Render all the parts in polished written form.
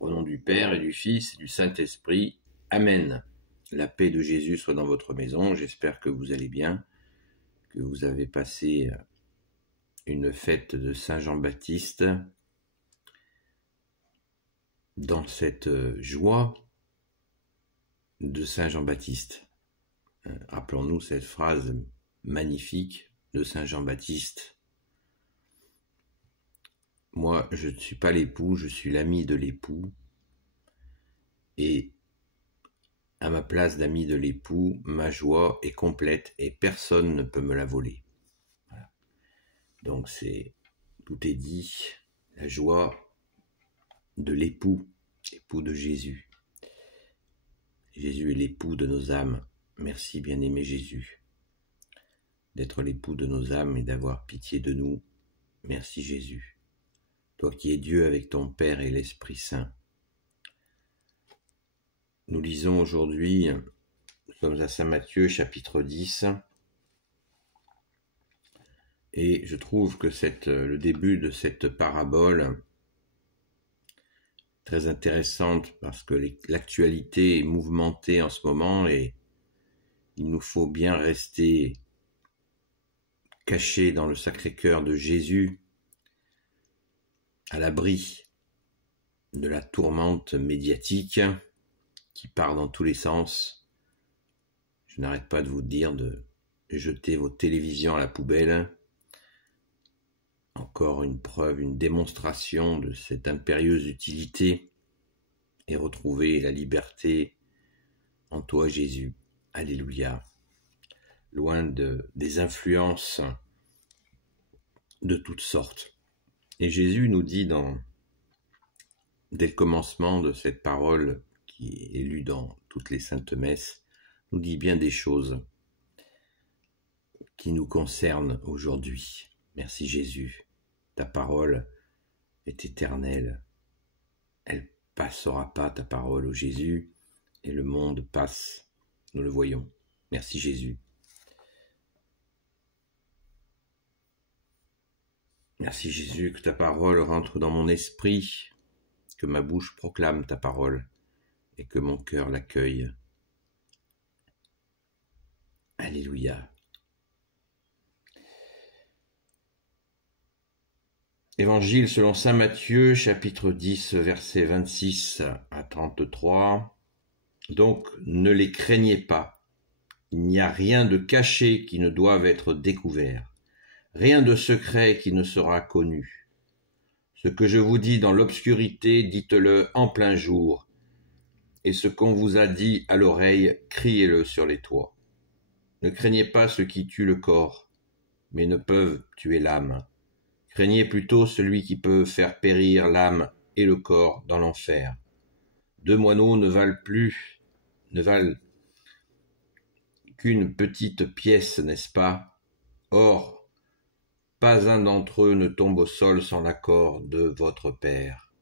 Au nom du Père et du Fils et du Saint-Esprit. Amen. La paix de Jésus soit dans votre maison. J'espère que vous allez bien, que vous avez passé une fête de Saint Jean-Baptiste dans cette joie de Saint Jean-Baptiste. Rappelons-nous cette phrase magnifique de Saint Jean-Baptiste. Moi, je ne suis pas l'époux, je suis l'ami de l'époux. Et à ma place d'ami de l'époux, ma joie est complète et personne ne peut me la voler. Voilà. Donc tout est dit, la joie de l'époux, l'époux de Jésus. Jésus est l'époux de nos âmes. Merci bien-aimé Jésus, d'être l'époux de nos âmes et d'avoir pitié de nous. Merci Jésus. Toi qui es Dieu avec ton Père et l'Esprit Saint. Nous lisons aujourd'hui, nous sommes à Saint Matthieu chapitre 10, et je trouve que le début de cette parabole très intéressante parce que l'actualité est mouvementée en ce moment et il nous faut bien rester cachés dans le Sacré-Cœur de Jésus, à l'abri de la tourmente médiatique qui part dans tous les sens. Je n'arrête pas de vous dire de jeter vos télévisions à la poubelle. Encore une preuve, une démonstration de cette impérieuse utilité et retrouver la liberté en toi Jésus. Alléluia. Loin des influences de toutes sortes. Et Jésus nous dit dès le commencement de cette parole qui est lue dans toutes les saintes messes, nous dit bien des choses qui nous concernent aujourd'hui. Merci Jésus. Ta parole est éternelle. Elle passera pas, ta parole, ô Jésus, et le monde passe. Nous le voyons. Merci Jésus. Merci Jésus, que ta parole rentre dans mon esprit, que ma bouche proclame ta parole et que mon cœur l'accueille. Alléluia. Évangile selon saint Matthieu, chapitre 10, versets 26 à 33. Donc, ne les craignez pas. Il n'y a rien de caché qui ne doive être découvert, rien de secret qui ne sera connu. Ce que je vous dis dans l'obscurité, dites-le en plein jour, et ce qu'on vous a dit à l'oreille, criez-le sur les toits. Ne craignez pas ceux qui tuent le corps, mais ne peuvent tuer l'âme. Craignez plutôt celui qui peut faire périr l'âme et le corps dans l'enfer. 2 moineaux ne valent qu'une petite pièce, n'est-ce pas? Or, pas un d'entre eux ne tombe au sol sans l'accord de votre Père.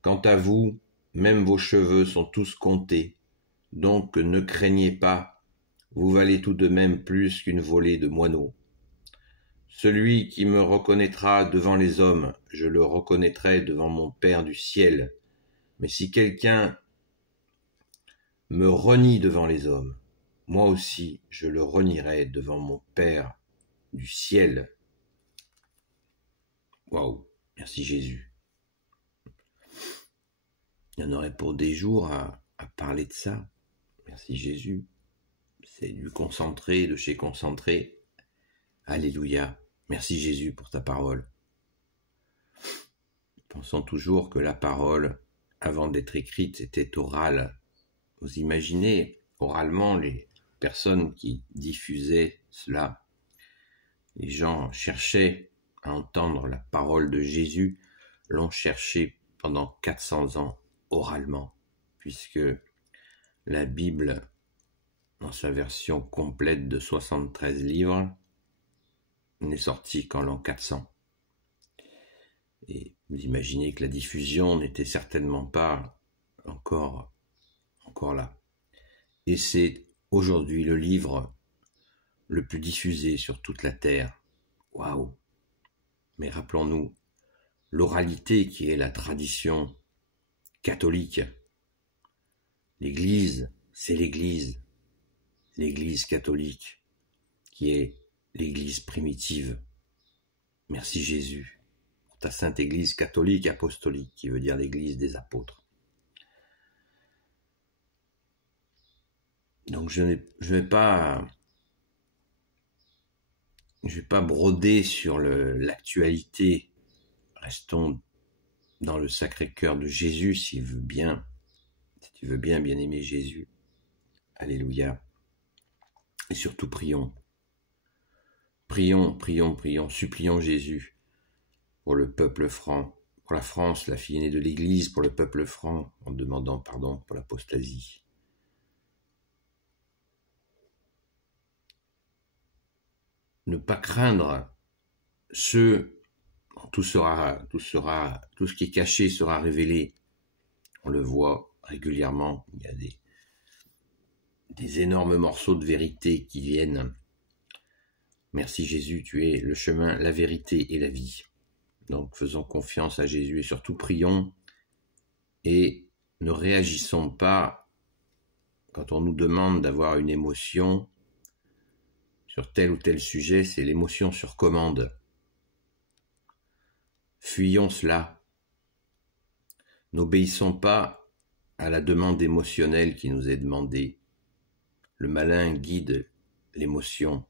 Quant à vous, même vos cheveux sont tous comptés, donc ne craignez pas, vous valez tout de même plus qu'une volée de moineaux. Celui qui me reconnaîtra devant les hommes, je le reconnaîtrai devant mon Père du ciel. Mais si quelqu'un me renie devant les hommes, moi aussi je le renierai devant mon Père du ciel. Waouh, merci Jésus. Il y en aurait pour des jours à parler de ça. Merci Jésus. C'est du concentré, de chez concentré. Alléluia. Merci Jésus pour ta parole. Pensons toujours que la parole, avant d'être écrite, était orale. Vous imaginez oralement les personnes qui diffusaient cela. Les gens cherchaient à entendre la parole de Jésus, l'ont cherché pendant 400 ans oralement, puisque la Bible, dans sa version complète de 73 livres, n'est sortie qu'en l'an 400. Et vous imaginez que la diffusion n'était certainement pas encore là. Et c'est aujourd'hui le livre le plus diffusé sur toute la terre. Waouh! Mais rappelons-nous, l'oralité qui est la tradition catholique. L'Église, c'est l'Église catholique, qui est l'Église primitive. Merci Jésus pour ta sainte Église catholique apostolique, qui veut dire l'Église des apôtres. Donc je vais pas broder sur l'actualité. Restons dans le Sacré-Cœur de Jésus, si tu veux bien, bien-aimé Jésus. Alléluia. Et surtout prions. Prions, supplions Jésus pour le peuple franc, pour la France, la fille aînée de l'Église, pour le peuple franc, en demandant pardon pour l'apostasie. Ne pas craindre tout ce qui est caché sera révélé. On le voit régulièrement, il y a des énormes morceaux de vérité qui viennent. Merci Jésus, tu es le chemin, la vérité et la vie. Donc faisons confiance à Jésus et surtout prions et ne réagissons pas quand on nous demande d'avoir une émotion sur tel ou tel sujet, c'est l'émotion sur commande. Fuyons cela. N'obéissons pas à la demande émotionnelle qui nous est demandée. Le malin guide l'émotion.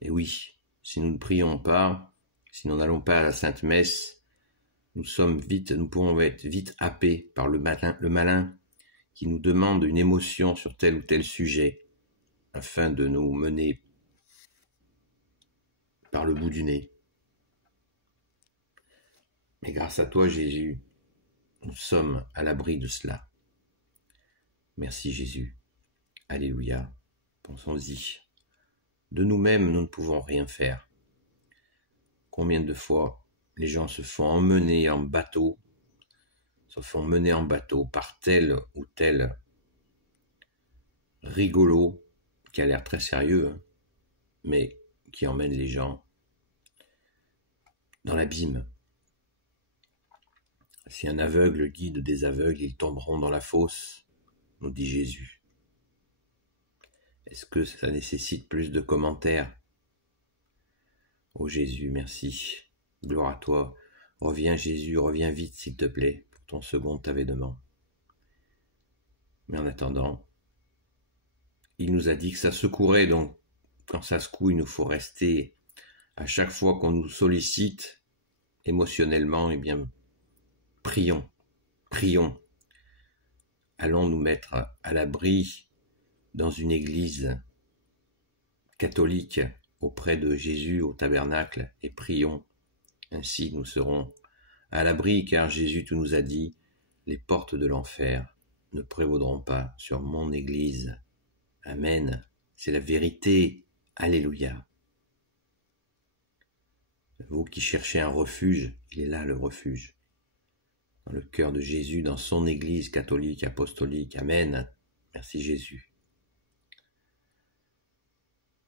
Et oui, si nous ne prions pas, si nous n'allons pas à la Sainte Messe, nous pouvons être vite happés par le malin qui nous demande une émotion sur tel ou tel sujet, afin de nous mener par le bout du nez. Mais grâce à toi, Jésus, nous sommes à l'abri de cela. Merci Jésus. Alléluia. Pensons-y. De nous-mêmes, nous ne pouvons rien faire. Combien de fois les gens se font mener en bateau par tel ou tel rigolo qui a l'air très sérieux, mais qui emmène les gens dans l'abîme. Si un aveugle guide des aveugles, ils tomberont dans la fosse, nous dit Jésus. Est-ce que ça nécessite plus de commentaires? Oh Jésus, merci. Gloire à toi. Reviens Jésus, reviens vite s'il te plaît, pour ton second avènement. Mais en attendant, il nous a dit que ça secourait, donc quand ça secoue, il nous faut rester à chaque fois qu'on nous sollicite émotionnellement, eh bien, prions. Allons nous mettre à l'abri dans une église catholique auprès de Jésus au tabernacle et prions. Ainsi nous serons à l'abri, car Jésus tu nous a dit, les portes de l'enfer ne prévaudront pas sur mon église. Amen. C'est la vérité. Alléluia. Vous qui cherchez un refuge, il est là le refuge. Dans le cœur de Jésus, dans son église catholique, apostolique. Amen. Merci Jésus.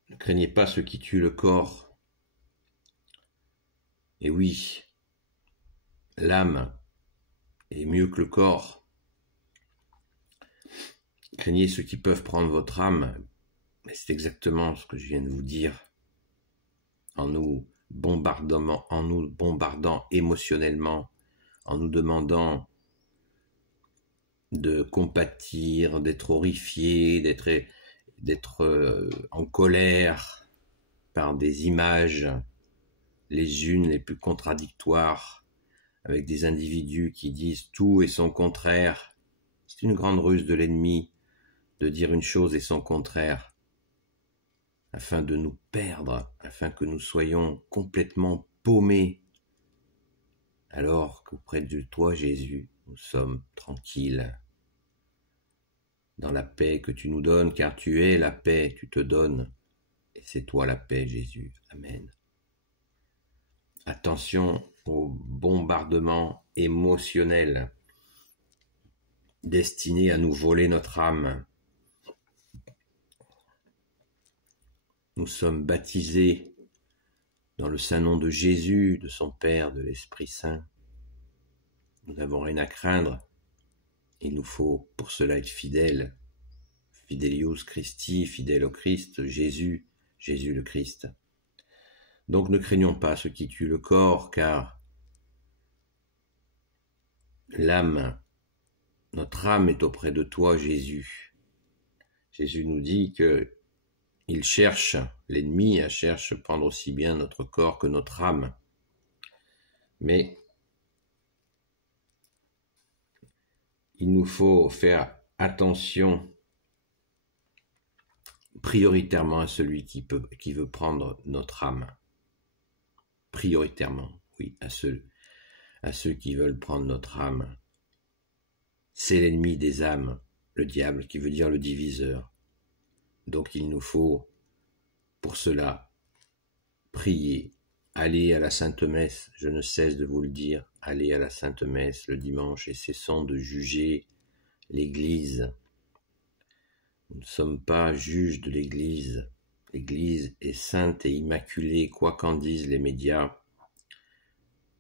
Ne craignez pas ceux qui tuent le corps. Et oui, l'âme est mieux que le corps. Craignez ceux qui peuvent prendre votre âme. Mais c'est exactement ce que je viens de vous dire. En nous bombardant émotionnellement, en nous demandant de compatir, d'être horrifié, d'être en colère par des images, les unes les plus contradictoires, avec des individus qui disent tout et son contraire. C'est une grande ruse de l'ennemi de dire une chose et son contraire, afin de nous perdre, afin que nous soyons complètement paumés, alors qu'auprès de toi, Jésus, nous sommes tranquilles, dans la paix que tu nous donnes, car tu es la paix, tu te donnes, et c'est toi la paix, Jésus. Amen. Attention au bombardement émotionnel destiné à nous voler notre âme. Nous sommes baptisés dans le saint nom de Jésus, de son Père, de l'Esprit Saint. nous n'avons rien à craindre. Il nous faut pour cela être fidèles. Fidelius Christi, fidèle au Christ, Jésus, Jésus le Christ. Donc ne craignons pas ce qui tue le corps, car l'âme, notre âme est auprès de toi, Jésus. Jésus nous dit que il cherche, l'ennemi cherche à prendre aussi bien notre corps que notre âme. Mais il nous faut faire attention prioritairement à celui qui veut prendre notre âme. Prioritairement, oui, à ceux qui veulent prendre notre âme. C'est l'ennemi des âmes, le diable, qui veut dire le diviseur. Donc il nous faut, pour cela, prier, aller à la Sainte Messe, je ne cesse de vous le dire, allez à la Sainte Messe le dimanche et cessons de juger l'Église. Nous ne sommes pas juges de l'Église. L'Église est sainte et immaculée, quoi qu'en disent les médias.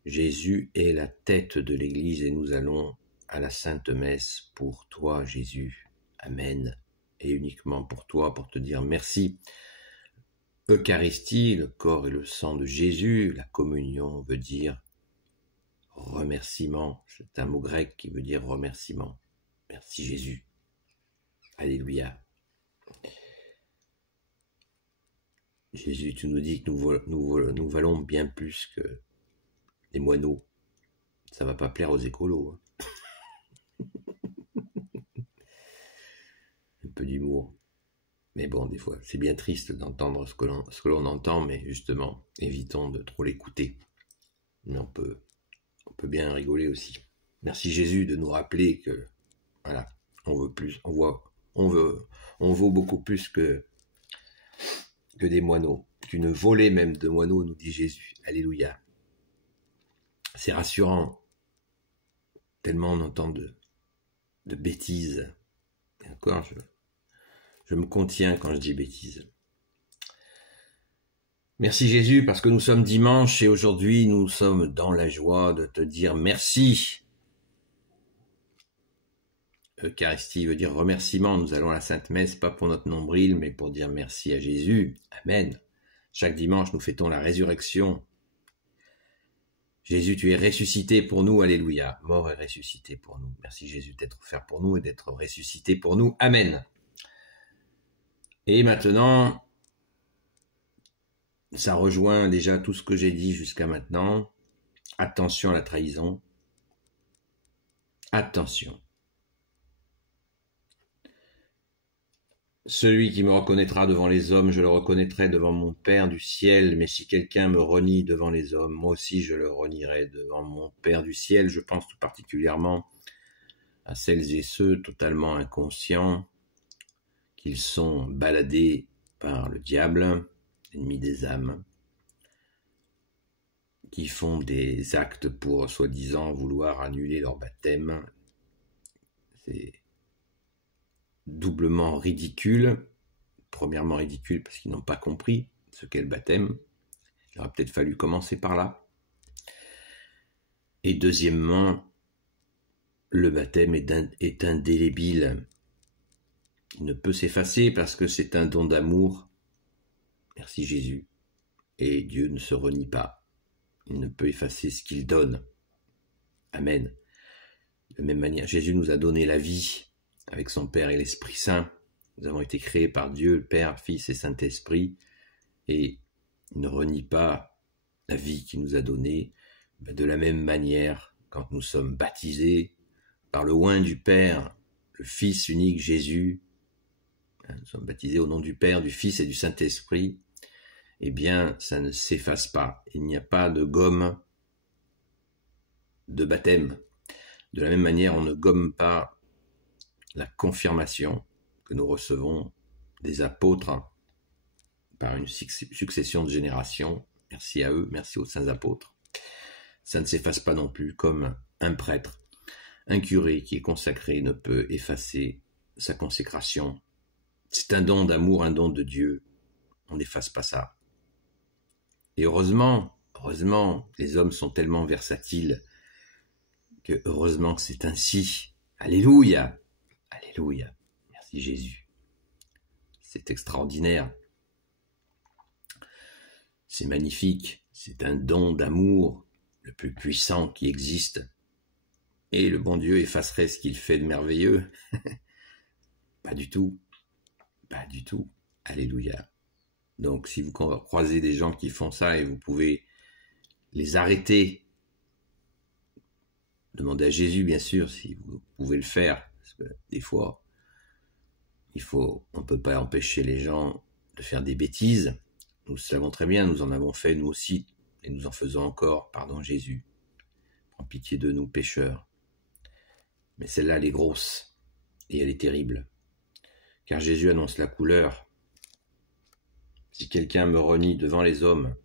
Jésus est la tête de l'Église et nous allons à la Sainte Messe pour toi, Jésus. Amen. Et uniquement pour toi, pour te dire merci. Eucharistie, le corps et le sang de Jésus, la communion veut dire remerciement. C'est un mot grec qui veut dire remerciement. Merci Jésus. Alléluia. Jésus, tu nous dis que nous valons bien plus que les moineaux. Ça va pas plaire aux écolos. Un peu d'humour. Mais bon, des fois, c'est bien triste d'entendre ce que l'on entend, mais justement, évitons de trop l'écouter. Mais on peut bien rigoler aussi. Merci Jésus de nous rappeler que, voilà, on veut plus, on vaut beaucoup plus que des moineaux, qu'une volée même de moineaux, nous dit Jésus. Alléluia. C'est rassurant. Tellement on entend de bêtises. Et encore, je me contiens quand je dis bêtises. Merci Jésus, parce que nous sommes dimanche et aujourd'hui nous sommes dans la joie de te dire merci. Eucharistie veut dire remerciement. Nous allons à la Sainte Messe, pas pour notre nombril, mais pour dire merci à Jésus. Amen. Chaque dimanche, nous fêtons la résurrection. Jésus, tu es ressuscité pour nous. Alléluia. Mort et ressuscité pour nous. Merci Jésus d'être offert pour nous et d'être ressuscité pour nous. Amen. Et maintenant, ça rejoint déjà tout ce que j'ai dit jusqu'à maintenant. Attention à la trahison. Attention. Celui qui me reconnaîtra devant les hommes, je le reconnaîtrai devant mon Père du ciel. Mais si quelqu'un me renie devant les hommes, moi aussi je le renierai devant mon Père du ciel. Je pense tout particulièrement à celles et ceux totalement inconscients qu'ils sont baladés par le diable, ennemi des âmes, qui font des actes pour soi-disant vouloir annuler leur baptême. C'est doublement ridicule. Premièrement ridicule parce qu'ils n'ont pas compris ce qu'est le baptême. Il aurait peut-être fallu commencer par là. Et deuxièmement, le baptême est indélébile. Il ne peut s'effacer parce que c'est un don d'amour. Merci Jésus. Et Dieu ne se renie pas. Il ne peut effacer ce qu'il donne. Amen. De même manière, Jésus nous a donné la vie avec son Père et l'Esprit Saint. Nous avons été créés par Dieu, le Père, Fils et Saint-Esprit, et il ne renie pas la vie qu'il nous a donnée. De la même manière, quand nous sommes baptisés par le oint du Père, le Fils unique Jésus, nous sommes baptisés au nom du Père, du Fils et du Saint-Esprit, eh bien, ça ne s'efface pas. Il n'y a pas de gomme de baptême. De la même manière, on ne gomme pas la confirmation que nous recevons des apôtres par une succession de générations. Merci à eux, merci aux saints apôtres. Ça ne s'efface pas non plus comme un prêtre, un curé qui est consacré ne peut effacer sa consécration. C'est un don d'amour, un don de Dieu. On n'efface pas ça. Et heureusement, les hommes sont tellement versatiles que heureusement que c'est ainsi. Alléluia, alléluia, merci Jésus. C'est extraordinaire, c'est magnifique, c'est un don d'amour le plus puissant qui existe. Et le bon Dieu effacerait ce qu'il fait de merveilleux? Pas du tout, pas du tout, alléluia. Donc si vous croisez des gens qui font ça et vous pouvez les arrêter, demandez à Jésus bien sûr si vous pouvez le faire, parce que des fois on ne peut pas empêcher les gens de faire des bêtises. Nous le savons très bien, nous en avons fait nous aussi, et nous en faisons encore. Pardon Jésus, prends pitié de nous pécheurs. Mais celle-là, elle est grosse, et elle est terrible. Car Jésus annonce la couleur. Si quelqu'un me renie devant les hommes,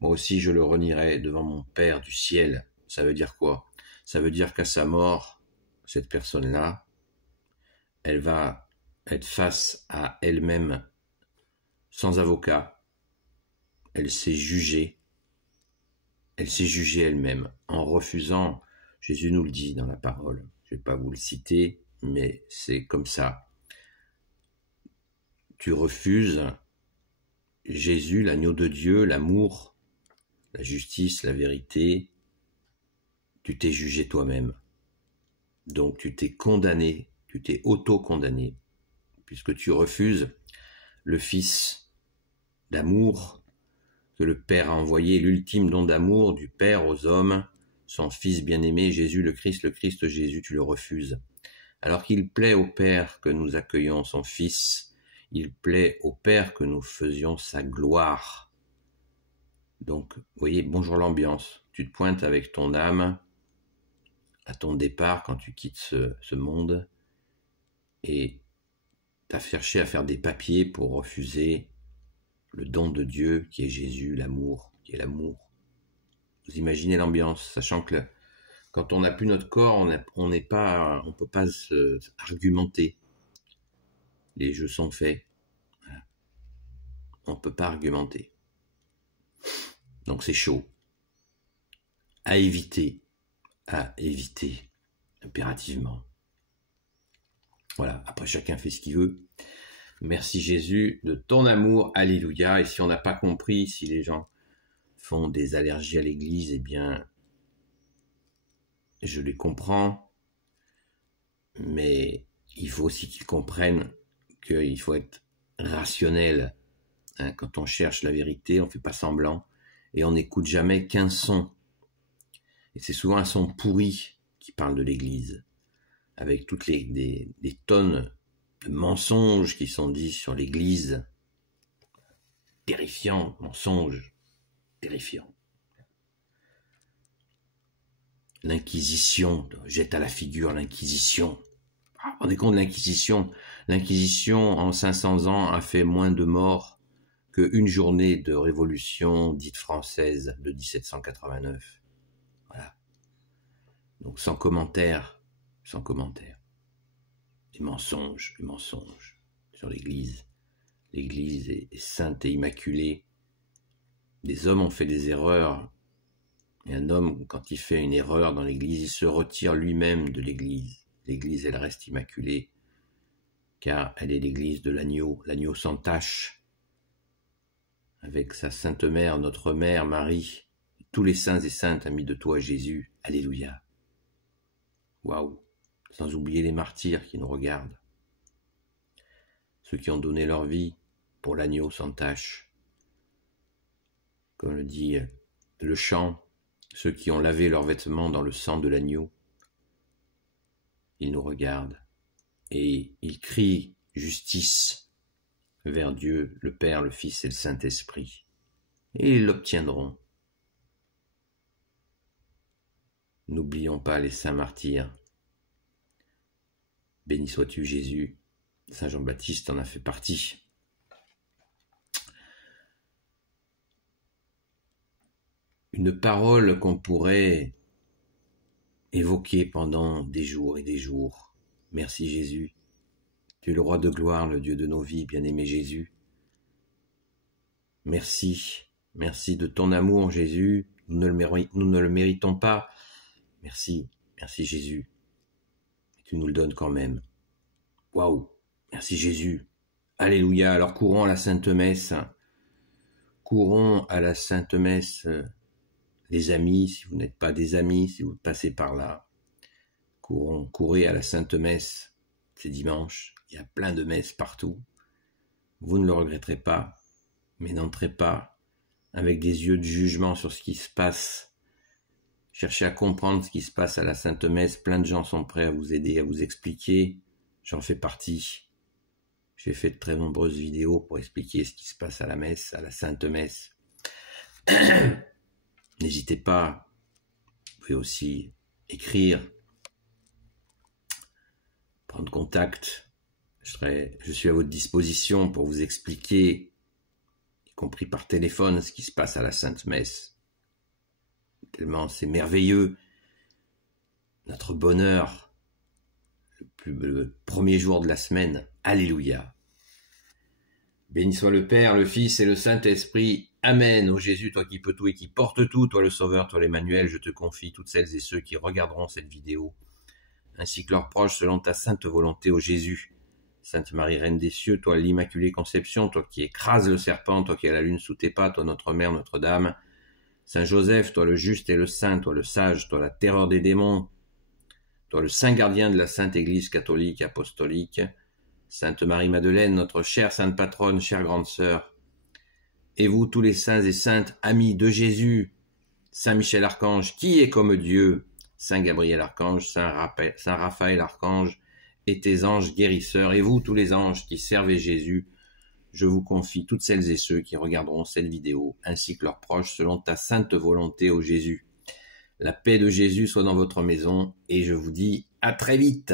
moi aussi je le renierai devant mon Père du ciel. Ça veut dire quoi? Ça veut dire qu'à sa mort, cette personne-là, elle va être face à elle-même, sans avocat. Elle s'est jugée elle-même, en refusant, Jésus nous le dit dans la parole, je ne vais pas vous le citer, mais c'est comme ça. Tu refuses Jésus, l'agneau de Dieu, l'amour, la justice, la vérité, tu t'es jugé toi-même. Donc tu t'es condamné, tu t'es auto-condamné, puisque tu refuses le Fils d'amour que le Père a envoyé, l'ultime don d'amour du Père aux hommes, son Fils bien-aimé, Jésus le Christ Jésus, tu le refuses. Alors qu'il plaît au Père que nous accueillions son Fils, il plaît au Père que nous faisions sa gloire. Donc, vous voyez, bonjour l'ambiance. Tu te pointes avec ton âme à ton départ quand tu quittes ce monde et t'as cherché à faire des papiers pour refuser le don de Dieu qui est Jésus, l'amour, qui est l'amour. Vous imaginez l'ambiance, sachant que quand on n'a plus notre corps, on ne peut pas argumenter. Les jeux sont faits. Voilà. On ne peut pas argumenter. Donc c'est chaud. À éviter, impérativement. Voilà, après chacun fait ce qu'il veut. Merci Jésus de ton amour, alléluia. Et si on n'a pas compris, si les gens font des allergies à l'église, eh bien, je les comprends, mais il faut aussi qu'ils comprennent qu'il faut être rationnel. Hein, quand on cherche la vérité, on ne fait pas semblant, et on n'écoute jamais qu'un son. Et c'est souvent un son pourri qui parle de l'église, avec toutes des tonnes de mensonges qui sont dits sur l'église. Terrifiant, mensonges, terrifiant. L'Inquisition, jette à la figure l'Inquisition. Vous vous rendez compte de l'Inquisition? L'Inquisition, en 500 ans, a fait moins de morts qu'une journée de révolution dite française de 1789. Voilà. Donc sans commentaire. Des mensonges sur l'Église. L'Église est sainte et immaculée. Des hommes ont fait des erreurs. Et un homme, quand il fait une erreur dans l'Église, il se retire lui-même de l'Église. L'Église, elle reste immaculée, car elle est l'Église de l'agneau sans tache, avec sa Sainte Mère, notre Mère Marie, tous les saints et saintes amis de toi Jésus. Alléluia. Waouh. Sans oublier les martyrs qui nous regardent, ceux qui ont donné leur vie pour l'agneau sans tache, comme le dit le chant, ceux qui ont lavé leurs vêtements dans le sang de l'agneau. Ils nous regardent et ils crient justice vers Dieu, le Père, le Fils et le Saint-Esprit. Et ils l'obtiendront. N'oublions pas les saints martyrs. Béni sois-tu Jésus. Saint Jean-Baptiste en a fait partie. Une parole qu'on pourrait évoquer pendant des jours et des jours. Merci Jésus. Tu es le roi de gloire, le Dieu de nos vies, bien-aimé Jésus. Merci de ton amour Jésus. Nous ne le méritons pas, Merci, merci Jésus. Tu nous le donnes quand même. Waouh, merci Jésus. Alléluia, alors courons à la Sainte Messe. Courons à la Sainte Messe, les amis, si vous n'êtes pas des amis, si vous passez par là. Courez à la Sainte Messe, c'est dimanche, il y a plein de messes partout. Vous ne le regretterez pas, mais n'entrez pas avec des yeux de jugement sur ce qui se passe. Cherchez à comprendre ce qui se passe à la Sainte Messe, plein de gens sont prêts à vous aider, à vous expliquer, j'en fais partie. J'ai fait de très nombreuses vidéos pour expliquer ce qui se passe à la messe, à la Sainte Messe. N'hésitez pas, vous pouvez aussi écrire, prendre contact. Je suis à votre disposition pour vous expliquer, y compris par téléphone, ce qui se passe à la Sainte Messe. Tellement c'est merveilleux. Notre bonheur, le premier jour de la semaine. Alléluia. Béni soit le Père, le Fils et le Saint-Esprit. Amen. Ô Jésus, toi qui peux tout et qui portes tout, toi le Sauveur, toi l'Emmanuel, je te confie toutes celles et ceux qui regarderont cette vidéo, ainsi que leurs proches selon ta sainte volonté, ô Jésus. Sainte Marie, Reine des cieux, toi l'Immaculée Conception, toi qui écrases le serpent, toi qui as la lune sous tes pas, toi notre Mère, Notre-Dame. Saint Joseph, toi le juste et le saint, toi le sage, toi la terreur des démons, toi le saint gardien de la Sainte Église catholique apostolique, Sainte Marie-Madeleine, notre chère sainte patronne, chère grande sœur, et vous tous les saints et saintes amis de Jésus, Saint Michel Archange, qui est comme Dieu, Saint Gabriel Archange, Saint Raphaël Archange, et tes anges guérisseurs, et vous tous les anges qui servez Jésus, je vous confie toutes celles et ceux qui regarderont cette vidéo, ainsi que leurs proches, selon ta sainte volonté, ô Jésus. La paix de Jésus soit dans votre maison, et je vous dis à très vite.